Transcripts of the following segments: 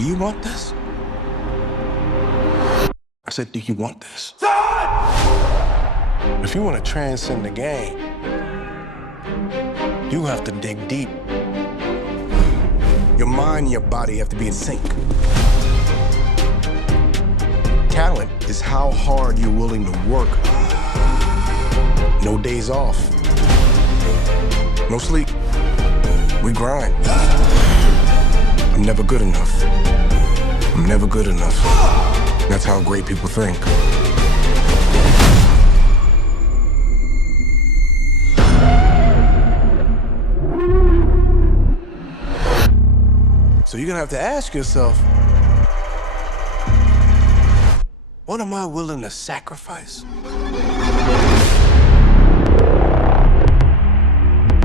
do you want this? I said, do you want this? If you want to transcend the game, you have to dig deep. Your mind and your body have to be in sync. Talent is how hard you're willing to work. No days off. No sleep. We grind. I'm never good enough. I'm never good enough. That's how great people think. So you're gonna have to ask yourself, what am I willing to sacrifice?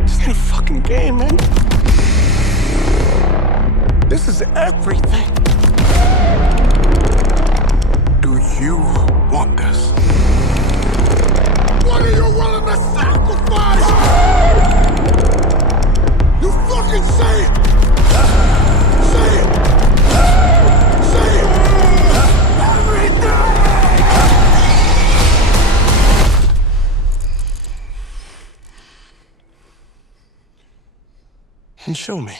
This ain't a fucking game, man. This is everything. Do you want this? What are you willing to sacrifice? You fucking say it! Say it! Say it! Everything! And show me.